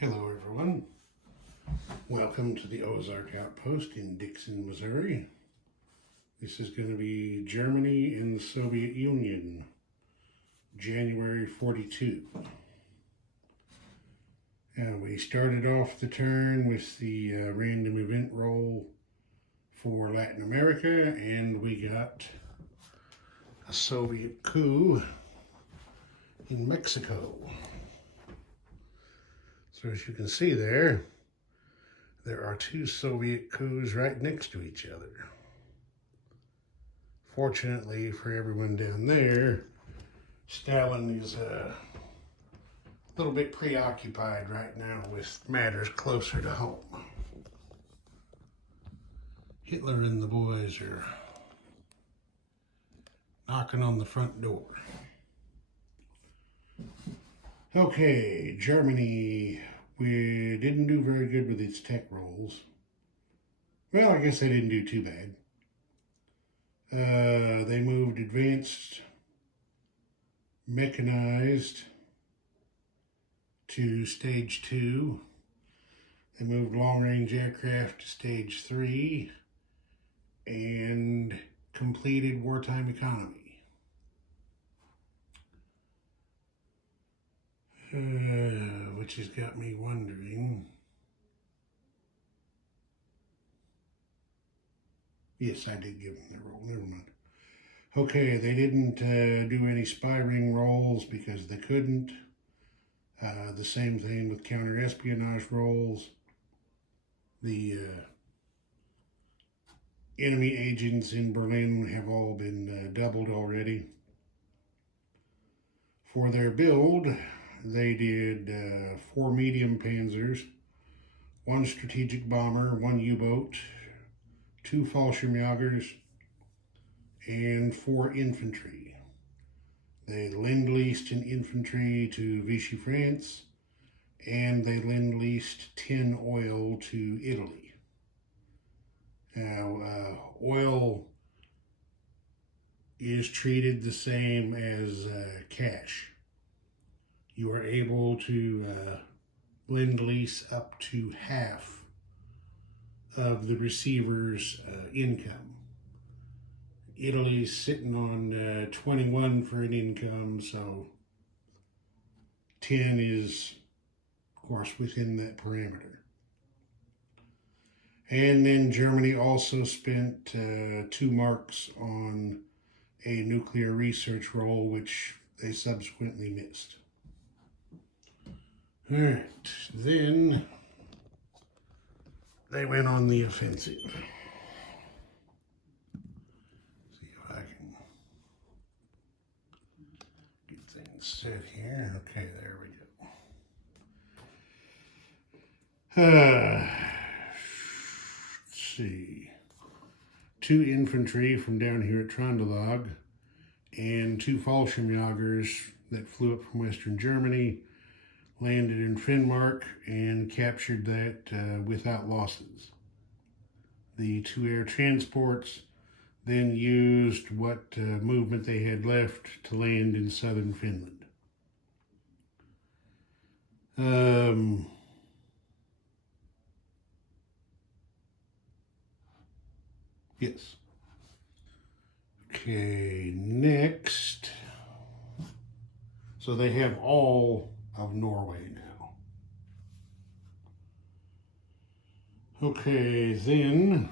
Hello everyone, welcome to the Ozark Outpost in Dixon, Missouri. This is going to be Germany and the Soviet Union, January 42. We started off the turn with the random event roll for Latin America, and we got a Soviet coup in Mexico. So as you can see there are two Soviet coups right next to each other. Fortunately for everyone down there, Stalin is a little bit preoccupied right now with matters closer to home. Hitler and the boys are knocking on the front door. Okay, Germany, we didn't do very good with its tech rolls. Well, I guess they didn't do too bad. They moved advanced mechanized to stage 2. They moved long-range aircraft to stage 3 and completed wartime economy. Which has got me wondering. Yes, I did give them their roll. Never mind. Okay, they didn't do any spy ring rolls because they couldn't. The same thing with counter-espionage rolls. The enemy agents in Berlin have all been doubled already. For their build, they did 4 medium panzers, 1 strategic bomber, 1 U-boat, 2 Fallschirmjägers, and 4 infantry. They lend-leased an infantry to Vichy, France, and they lend-leased 10 oil to Italy. Now, oil is treated the same as cash. You are able to lend-lease up to half of the receiver's income. Italy's sitting on 21 for an income, so 10 is, of course, within that parameter. And then Germany also spent 2 marks on a nuclear research roll, which they subsequently missed. All right, then they went on the offensive. See if I can get things set here. Okay, there we go. Let's see. 2 infantry from down here at Trondelag and 2 Fallschirmjägers that flew up from Western Germany, landed in Finnmark and captured that without losses. The 2 air transports then used what movement they had left to land in southern Finland. Yes. Okay, next. So they have all of Norway now. Okay, then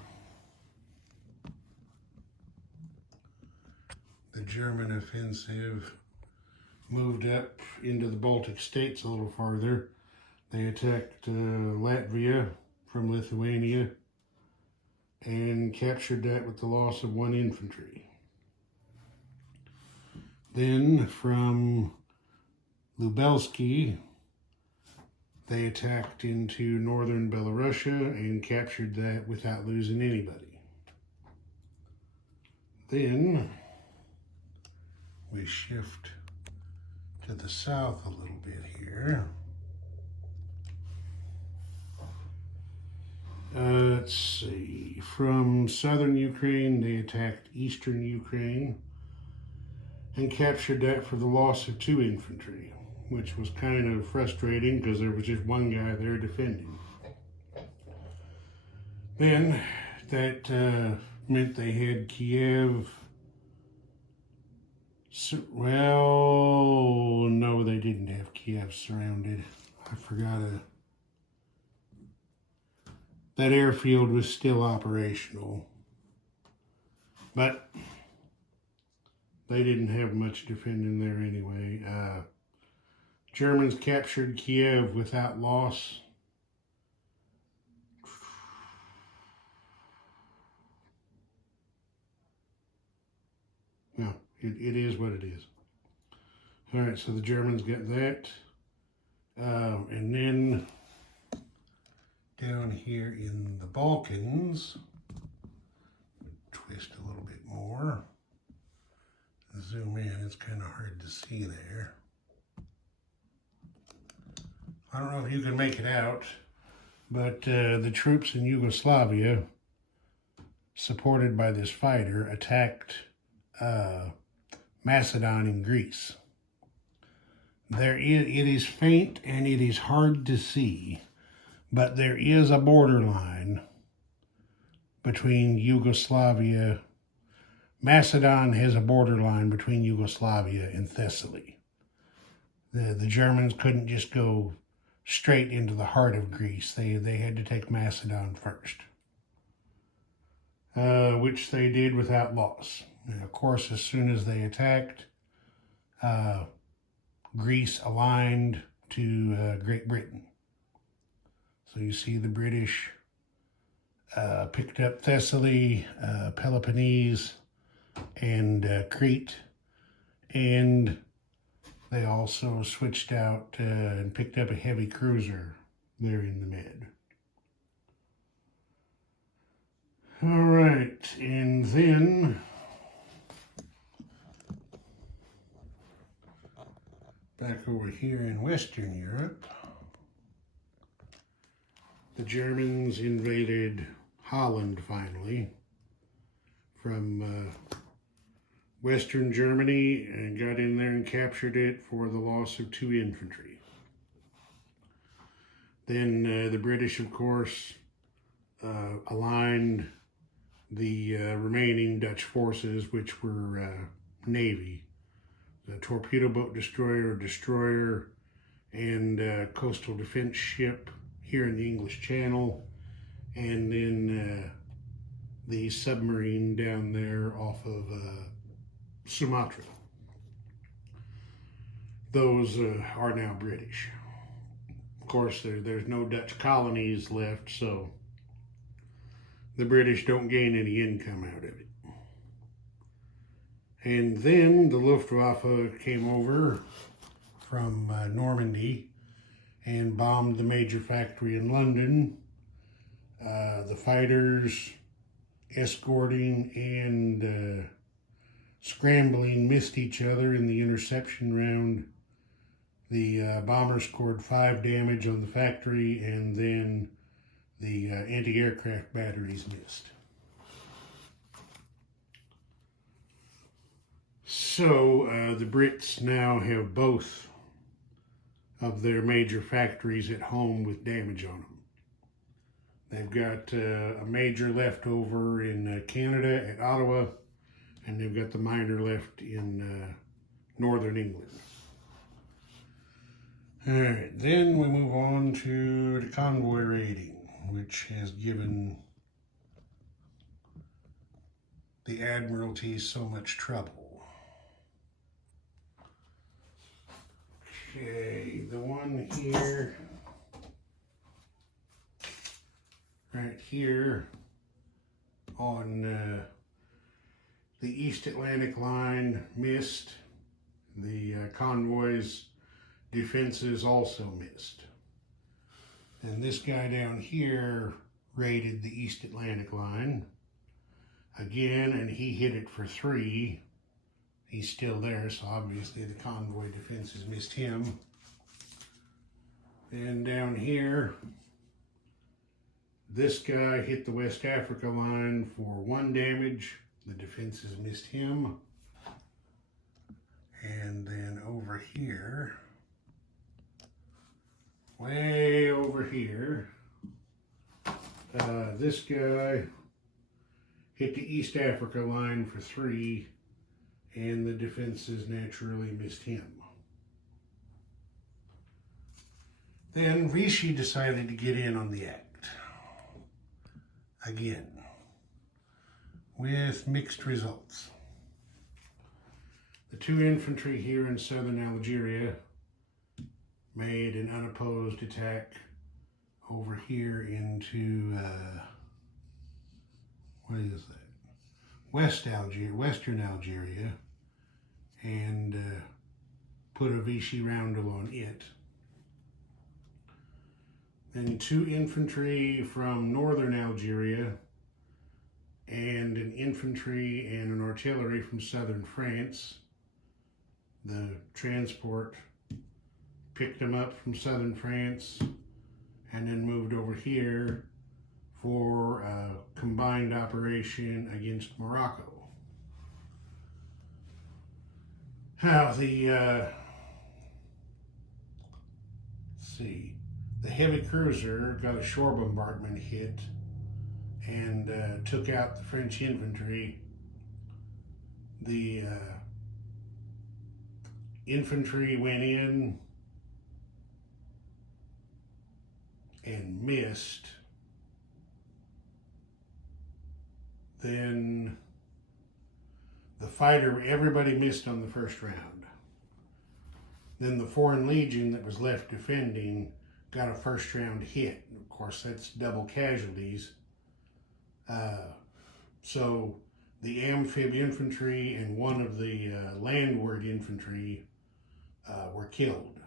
the German offensive moved up into the Baltic states a little farther. They attacked Latvia from Lithuania and captured that with the loss of 1 infantry. Then from Lubelski, they attacked into northern Belarusia and captured that without losing anybody. Then we shift to the south a little bit here. Let's see, from southern Ukraine, they attacked eastern Ukraine and captured that for the loss of 2 infantry. which was kind of frustrating because there was just one guy there defending. Then that meant they had Kiev. Well, no, they didn't have Kiev surrounded. I forgot that airfield was still operational, but they didn't have much defending there anyway. Germans captured Kiev without loss. No, it is what it is. All right, so the Germans get that. And then down here in the Balkans, twist a little bit more. Zoom in, it's kind of hard to see there. I don't know if you can make it out, but the troops in Yugoslavia, supported by this fighter, attacked Macedon in Greece. It is faint and it is hard to see, but there is a borderline between Yugoslavia. Macedon has a borderline between Yugoslavia and Thessaly. The Germans couldn't just go straight into the heart of Greece. They had to take Macedon first, which they did without loss. And of course, as soon as they attacked, Greece aligned to Great Britain. So you see the British picked up Thessaly, Peloponnese, and Crete, and they also switched out and picked up a heavy cruiser there in the Med. All right, and then back over here in Western Europe, the Germans invaded Holland finally from Western Germany and got in there and captured it for the loss of 2 infantry. Then the British, of course, aligned the remaining Dutch forces, which were Navy, the torpedo boat destroyer, and coastal defense ship here in the English Channel, and then the submarine down there off of Sumatra. Those are now British. Of course, there's no Dutch colonies left, so the British don't gain any income out of it. And then the Luftwaffe came over from Normandy and bombed the major factory in London. The fighters escorting and scrambling missed each other in the interception round. The bomber scored 5 damage on the factory, and then the anti-aircraft batteries missed. So the Brits now have both of their major factories at home with damage on them. They've got a major left over in Canada at Ottawa, and they've got the minor left in northern England. All right, then we move on to the convoy raiding, which has given the Admiralty so much trouble. Okay, the one here, right here on the East Atlantic line missed. The convoy's defenses also missed. And this guy down here raided the East Atlantic line again, and he hit it for 3. He's still there, so obviously the convoy defenses missed him. And down here, this guy hit the West Africa line for 1 damage. The defenses missed him. And then over here, way over here, this guy hit the East Africa line for 3, and the defenses naturally missed him. Then Vichy decided to get in on the act. Again, with mixed results. The 2 infantry here in southern Algeria made an unopposed attack over here into, what is that? Western Algeria, and put a Vichy roundel on it. Then 2 infantry from northern Algeria and an infantry and an artillery from southern France. The transport picked them up from southern France and then moved over here for a combined operation against Morocco. Now the heavy cruiser got a shore bombardment hit and took out the French infantry. The infantry went in and missed. Then everybody missed on the first round. Then the Foreign Legion that was left defending got a first round hit. Of course, that's double casualties. So the amphib infantry and one of the landward infantry were killed.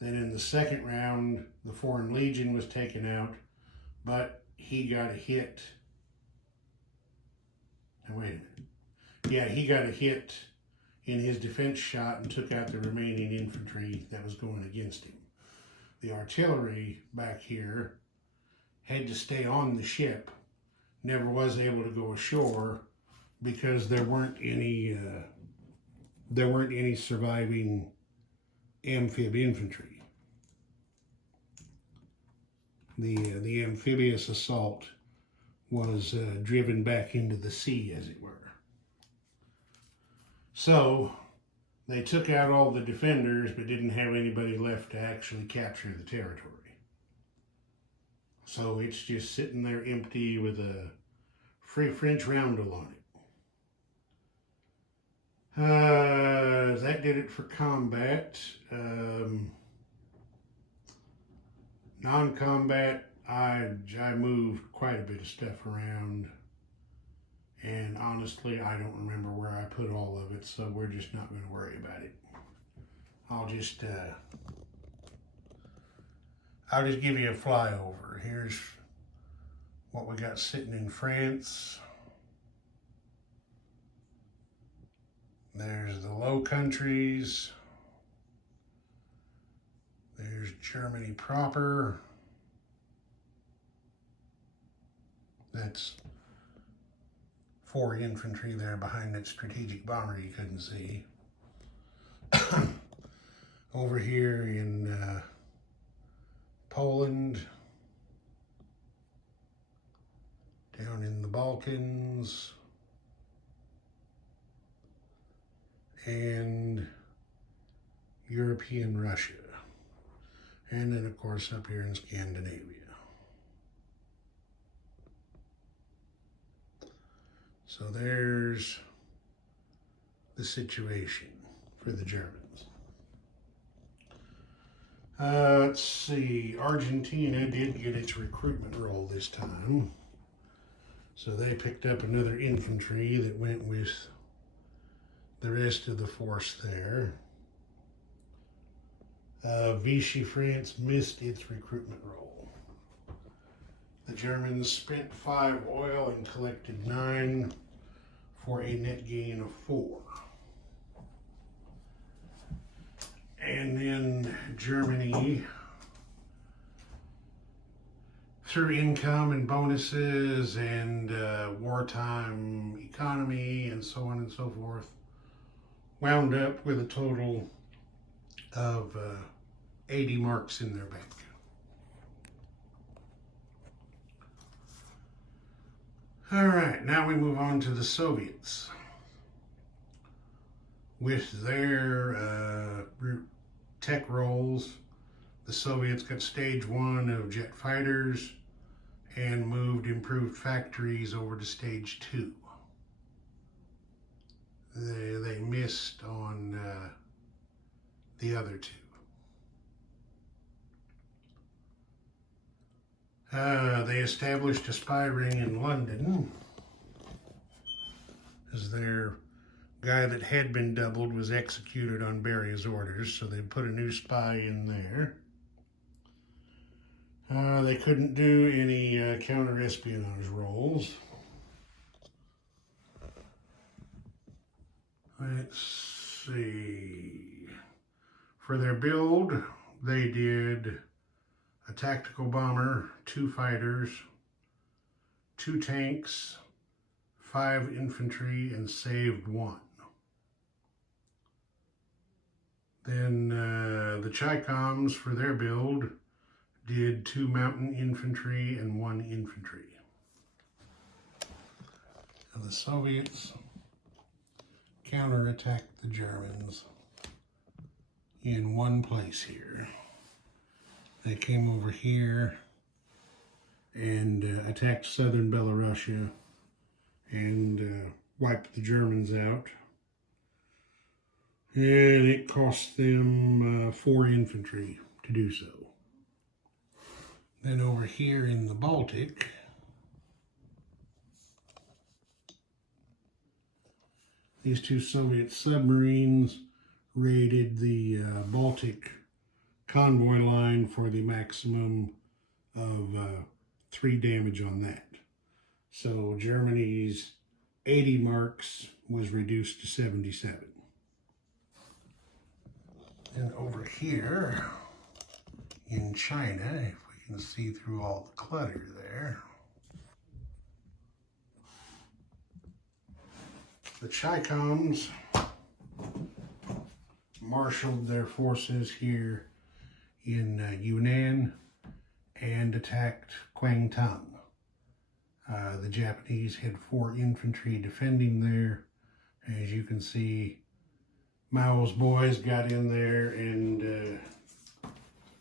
Then in the second round, the Foreign Legion was taken out, but he got a hit. Now, wait a minute. Yeah, he got a hit in his defense shot and took out the remaining infantry that was going against him. The artillery back here had to stay on the ship, never was able to go ashore because there weren't any surviving amphib infantry. The amphibious assault was driven back into the sea, as it were. So they took out all the defenders, but didn't have anybody left to actually capture the territory. So it's just sitting there empty with a free French roundel on it. That did it for combat. Non-combat, I moved quite a bit of stuff around. And honestly, I don't remember where I put all of it, so we're just not going to worry about it. I'll just give you a flyover. Here's what we got sitting in France. There's the Low Countries. There's Germany proper. That's 4 infantry there behind that strategic bomber you couldn't see. Over here in Poland, down in the Balkans, and European Russia, and then of course up here in Scandinavia. So there's the situation for the Germans. Let's see, Argentina did get its recruitment roll this time. So they picked up another infantry that went with the rest of the force there. Vichy France missed its recruitment roll. The Germans spent 5 oil and collected 9 for a net gain of 4. And then Germany, through income and bonuses and wartime economy and so on and so forth, wound up with a total of 80 marks in their bank. All right, now we move on to the Soviets. With their tech rolls, the Soviets got stage 1 of jet fighters and moved improved factories over to stage 2. They missed on the other 2. They established a spy ring in London, as their guy that had been doubled was executed on Berry's orders, so they put a new spy in there. They couldn't do any counter-espionage roles. Let's see. For their build, they did a tactical bomber, 2 fighters, 2 tanks, 5 infantry, and saved 1. Then the Chi-Coms, for their build, did 2 mountain infantry and 1 infantry. And the Soviets counterattacked the Germans in one place here. They came over here and attacked southern Belarusia and wiped the Germans out. And it cost them 4 infantry to do so. Then over here in the Baltic, these 2 Soviet submarines raided the Baltic convoy line for the maximum of 3 damage on that. So Germany's 80 marks was reduced to 77. And over here in China, if we can see through all the clutter there, the Chi-Coms marshaled their forces here in Yunnan and attacked Kwangtung. The Japanese had 4 infantry defending there. As you can see, Mao's boys got in there and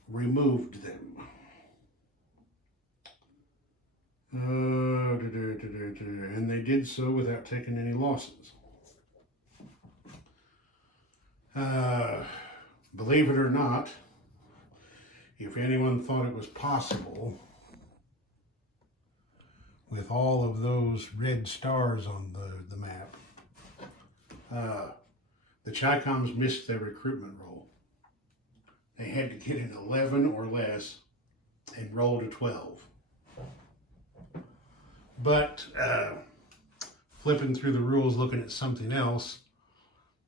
removed them. And they did so without taking any losses. Believe it or not, if anyone thought it was possible, with all of those red stars on the map, the Chi-Coms missed their recruitment roll. They had to get an 11 or less and roll to 12. But flipping through the rules, looking at something else,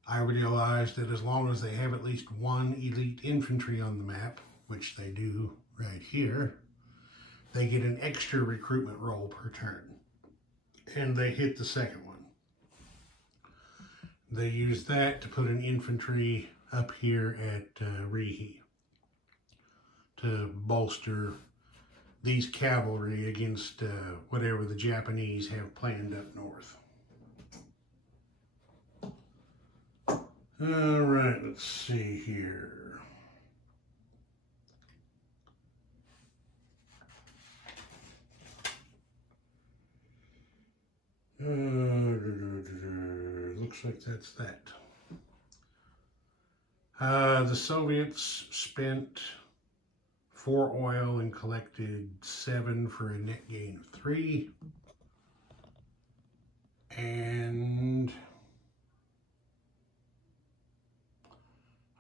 I realized that as long as they have at least 1 elite infantry on the map, which they do right here, they get an extra recruitment roll per turn. And they hit the second one. They used that to put an infantry up here at Rihe to bolster these cavalry against whatever the Japanese have planned up north. All right, let's see here. Looks like that's that. The Soviets spent 4 oil and collected 7 for a net gain of 3. And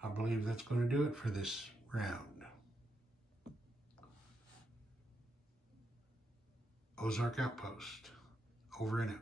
I believe that's going to do it for this round. Ozark Outpost, over and out.